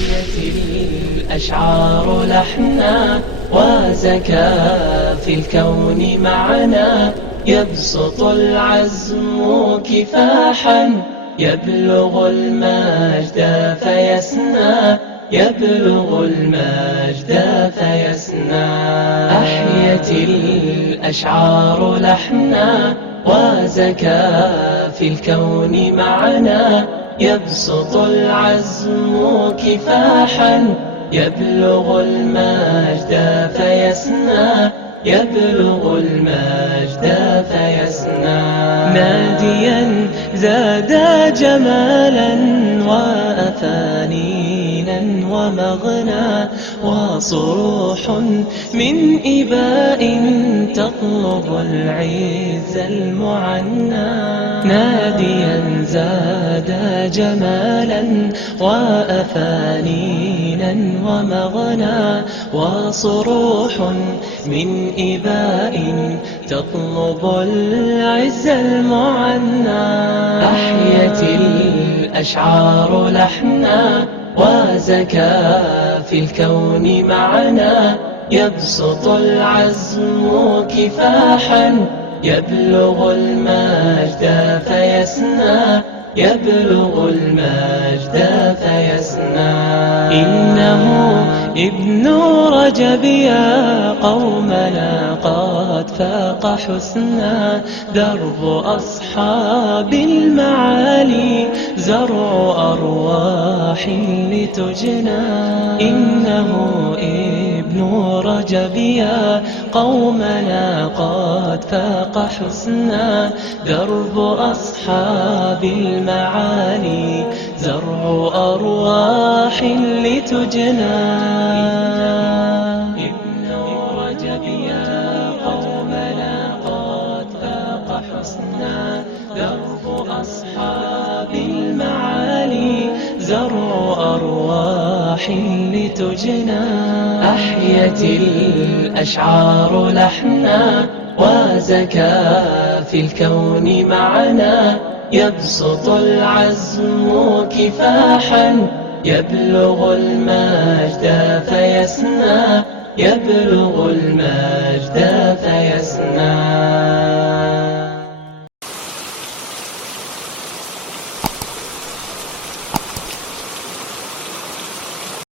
أحيت الأشعار لحنا وزكى في الكون معنا، يبسط العزم كفاحا يبلغ المجد فيسنى، يبلغ المجد فيسنى. أحيت الأشعار لحنا وزكى في الكون معنا، يبسط العزم كفاحا يبلغ المجد فيسنى، يبلغ المجد فيسنى. ناديا زاد جمالا وأفانينا ومغنى، وصروح من إباء تطلب العز المعنى. ناديا زاد جمالا وأفانينا ومغنى، وصروح من إباء تطلب العز المعنى. أحيت الأشعار لحنا وزكى في الكون معنا، يبسط العزم كفاحا يبلغ المجد فيسنى، يبلغ المجد فيسنى. إنه ابن رجب يا قومنا قد فاق حسنا، درب أصحاب المعالي زرع أرواح لتجنى. إنه ابن رجب يا قومنا قد فاق حسنا، درب أصحاب المعالي زرع أرواح لتجنى. ابن رجب يا قومنا قد فاق حسنا، درب أصحاب المعالي زرع أرواح لتجنى. أحيت الأشعار لحنا وزكى في الكون معنا، يبسط العزم كفاحا يبلغ المجد فيسنى، يبلغ المجد فيسنى.